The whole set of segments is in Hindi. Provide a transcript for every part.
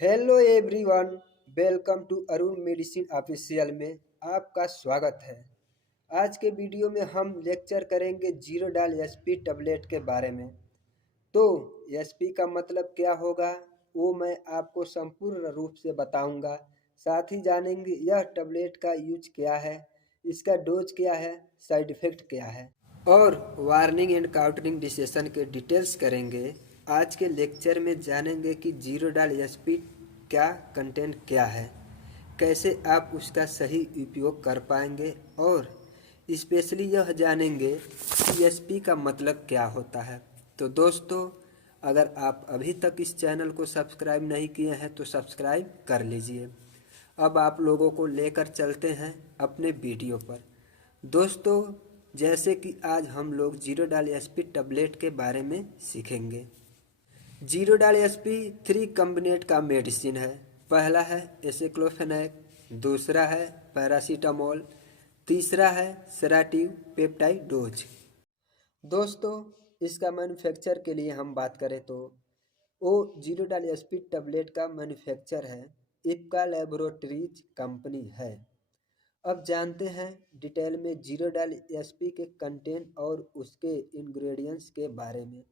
Hello everyone, welcome to Arun Medicine Official में आपका स्वागत है। आज के वीडियो में हम लेक्चर करेंगे जीरो डाल एसपी टैबलेट के बारे में। तो एसपी का मतलब क्या होगा वो मैं आपको संपूर्ण रूप से बताऊंगा। साथ ही जानेंगे यह टैबलेट का यूज क्या है, इसका डोज क्या है, साइड इफेक्ट क्या है और वार्निंग एंड काउंटरिंग डिसीजन के डिटेल्स करेंगे। आज के लेक्चर में जानेंगे कि जीरो डाल एसपी का कंटेंट क्या है, कैसे आप उसका सही उपयोग कर पाएंगे और स्पेशली यह जानेंगे कि एसपी का मतलब क्या होता है। तो दोस्तों, अगर आप अभी तक इस चैनल को सब्सक्राइब नहीं किए हैं तो सब्सक्राइब कर लीजिए। अब आप लोगों को लेकर चलते हैं अपने वीडियो पर। दोस्तों, जैसे कि आज हम लोग जीरो डाल एसपी टैबलेट के बारे में सीखेंगे। जीरो डाल एसपी 3 कॉम्बिनेट का मेडिसिन है। पहला है एसिक्लोफेनैक, दूसरा है पैरासीटामोल, तीसरा है सेडाटिव पेप्टाइडोज। दोस्तों, इसका मैन्युफैक्चर के लिए हम बात करें तो वो जीरो डाल एसपी टैबलेट का मैन्युफैक्चर है इप्का लैबोरेटरीज कंपनी है। अब जानते हैं डिटेल में जीरो डाल एसपी के कंटेंट और उसके इंग्रेडिएंट्स के बारे में।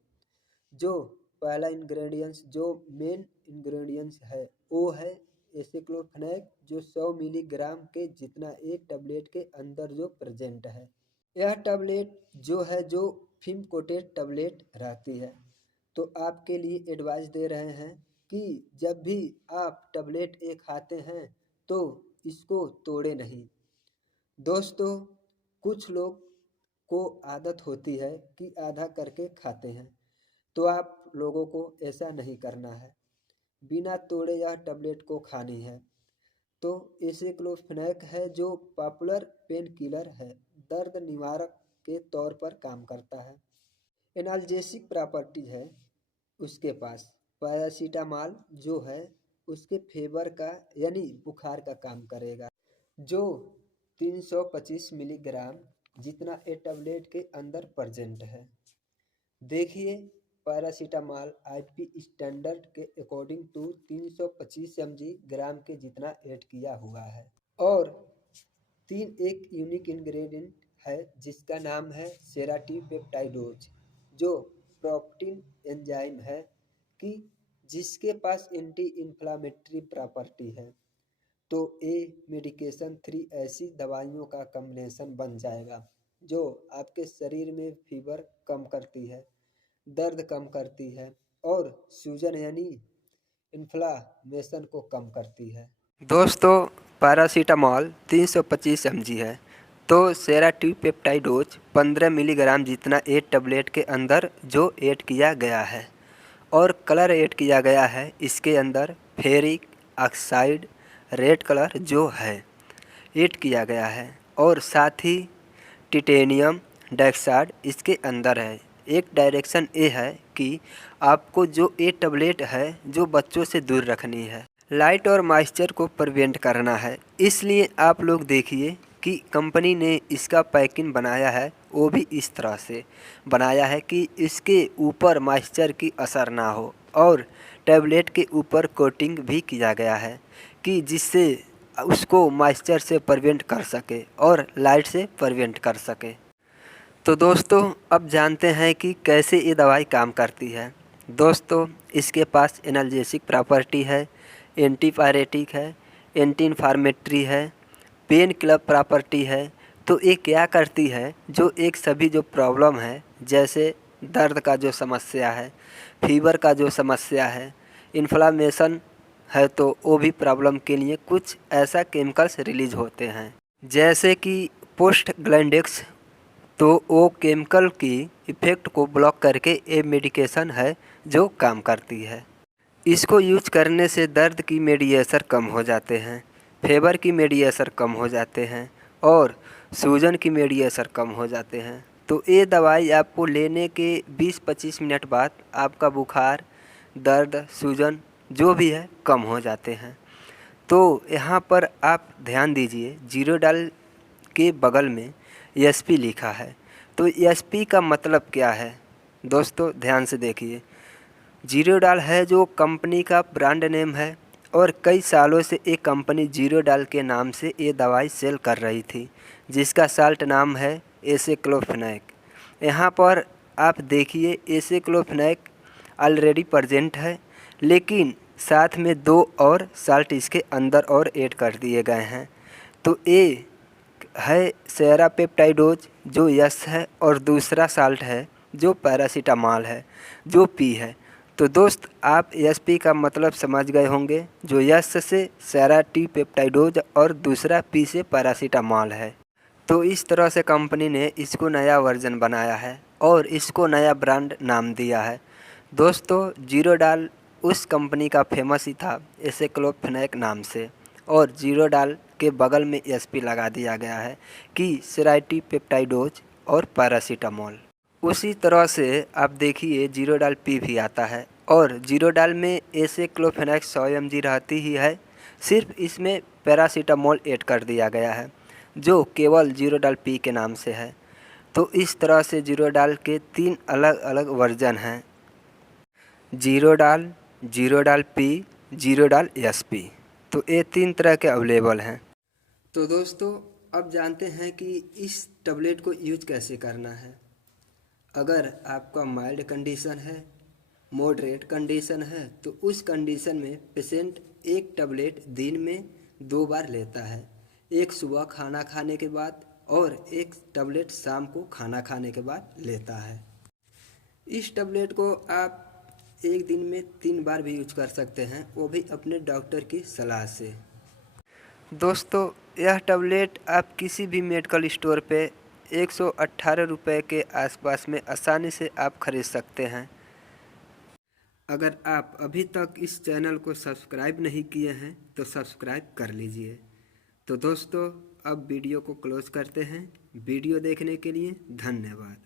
जो पहला इंग्रेडिएंट्स जो मेन इंग्रेडिएंट्स है वो है एसिक्लोफेनैक, जो 100 मिलीग्राम के जितना एक टैबलेट के अंदर जो प्रेजेंट है। यह टैबलेट जो है जो फिल्म कोटेड टैबलेट रहती है। तो आपके लिए एडवाइस दे रहे हैं कि जब भी आप टैबलेट एक खाते हैं तो इसको तोड़े नहीं। दोस्तों, कुछ लोग को आदत होती है कि आधा करके खाते हैं, तो आप लोगों को ऐसा नहीं करना है। बिना तोड़े यह टैबलेट को खानी है। तो एसिक्लोफेनैक है जो पॉपुलर पेन किलर है, दर्द निवारक के तौर पर काम करता है। एनाल्जेसिक प्रॉपर्टी है उसके पास। पैरासीटामॉल जो है उसके फेवर का यानी बुखार का काम करेगा, जो 325 मिलीग्राम जितना ए टैबलेट के अंदर प्रेजेंट है। देखिए, पैरासीटामॉल आईपी स्टैंडर्ड के अकॉर्डिंग टू 325 ग्राम के जितना ऐड किया हुआ है। और एक यूनिक इंग्रेडिएंट है जिसका नाम है सेडाटिव पेप्टाइडोज, जो प्रोप्टिन एंजाइम है कि जिसके पास एंटी इन्फ्लामेटरी प्रॉपर्टी है। तो ए मेडिकेशन 3 ऐसी दवाइयों का कॉम्बिनेशन बन जाएगा जो आपके शरीर में फीवर कम करती है, दर्द कम करती है और सूजन यानी इन्फ्लामेशन को कम करती है। दोस्तों, पैरासीटामॉल 325 mg है, तो सेडाटिव पेप्टाइडोज 15 मिलीग्राम जितना एक टैबलेट के अंदर जो ऐड किया गया है और कलर ऐड किया गया है इसके अंदर फेरिक ऑक्साइड रेड कलर जो है ऐड किया गया है और साथ ही टिटेनियम डाइऑक्साइड इसके अंदर है। एक डायरेक्शन ये है कि आपको जो ये टैबलेट है जो बच्चों से दूर रखनी है, लाइट और मॉइस्चर को प्रिवेंट करना है। इसलिए आप लोग देखिए कि कंपनी ने इसका पैकिंग बनाया है वो भी इस तरह से बनाया है कि इसके ऊपर मॉइस्चर की असर ना हो और टैबलेट के ऊपर कोटिंग भी किया गया है कि जिससे उसको मॉइस्चर से प्रिवेंट कर सके और लाइट से प्रिवेंट कर सके। तो दोस्तों, अब जानते हैं कि कैसे ये दवाई काम करती है। दोस्तों, इसके पास एनाल्जेसिक प्रॉपर्टी है, एंटीपायरेटिक है, एंटी इन्फ्लेमेटरी है, पेन किलर प्रॉपर्टी है। तो ये क्या करती है, जो एक सभी जो प्रॉब्लम है जैसे दर्द का जो समस्या है, फीवर का जो समस्या है, इन्फ्लामेशन है, तो वो भी प्रॉब्लम के लिए कुछ ऐसा केमिकल्स रिलीज होते हैं जैसे कि पोस्ट ग्लैंडेक्स। तो वो केमिकल की इफ़ेक्ट को ब्लॉक करके ये मेडिकेशन है जो काम करती है। इसको यूज करने से दर्द की मेडिएशन कम हो जाते हैं, फेवर की मेडिएशन कम हो जाते हैं और सूजन की मेडिएशन कम हो जाते हैं। तो ये दवाई आपको लेने के 20-25 मिनट बाद आपका बुखार, दर्द, सूजन जो भी है कम हो जाते हैं। तो यहाँ पर आप ध्यान दीजिए, जीरो डाल के बगल में एसपी लिखा है। तो एसपी का मतलब क्या है दोस्तों, ध्यान से देखिए। जीरो डाल है जो कंपनी का ब्रांड नेम है और कई सालों से एक कंपनी जीरोडाल के नाम से ये दवाई सेल कर रही थी, जिसका साल्ट नाम है एसेक्लोफेनेक। यहाँ पर आप देखिए एसेक्लोफेनेक ऑलरेडी प्रेजेंट है, लेकिन साथ में 2 और साल्ट इसके अंदर और ऐड कर दिए गए हैं। तो ए है सेरापेप्टाइडोज जो यस है, और दूसरा साल्ट है जो पैरासीटामॉल है जो पी है। तो दोस्त आप एसपी का मतलब समझ गए होंगे, जो यस से सेराटीपेप्टाइडोज और दूसरा पी से पैरासीटामॉल है। तो इस तरह से कंपनी ने इसको नया वर्जन बनाया है और इसको नया ब्रांड नाम दिया है। दोस्तों जीरोडाल उस कंपनी का फेमस ही था एसेक्लोफेनेक नाम से, और जीरोडाल के बगल में एसपी लगा दिया गया है कि सेराटीपेप्टाइडोज और पैरासीटामॉल। उसी तरह से आप देखिए जीरोडाल पी भी आता है, और जीरोडाल में एसेक्लोफेनेक 100 mg रहती ही है, सिर्फ इसमें पैरासीटामॉल ऐड कर दिया गया है जो केवल जीरोडाल पी के नाम से है। तो इस तरह से जीरोडाल के 3 अलग अलग वर्जन हैं, जीरोडाल, जीरोडाल पी, जीरोडाल एसपी। तो ये 3 तरह के अवेलेबल हैं। तो दोस्तों अब जानते हैं कि इस टैबलेट को यूज कैसे करना है। अगर आपका माइल्ड कंडीशन है, मॉडरेट कंडीशन है, तो उस कंडीशन में पेशेंट एक टैबलेट दिन में 2 बार लेता है, एक सुबह खाना खाने के बाद और एक टैबलेट शाम को खाना खाने के बाद लेता है। इस टैबलेट को आप एक दिन में 3 बार भी यूज कर सकते हैं, वो भी अपने डॉक्टर की सलाह से। दोस्तों यह टैबलेट आप किसी भी मेडिकल स्टोर पे 118 रुपये के आसपास में आसानी से आप खरीद सकते हैं। अगर आप अभी तक इस चैनल को सब्सक्राइब नहीं किए हैं तो सब्सक्राइब कर लीजिए। तो दोस्तों अब वीडियो को क्लोज करते हैं। वीडियो देखने के लिए धन्यवाद।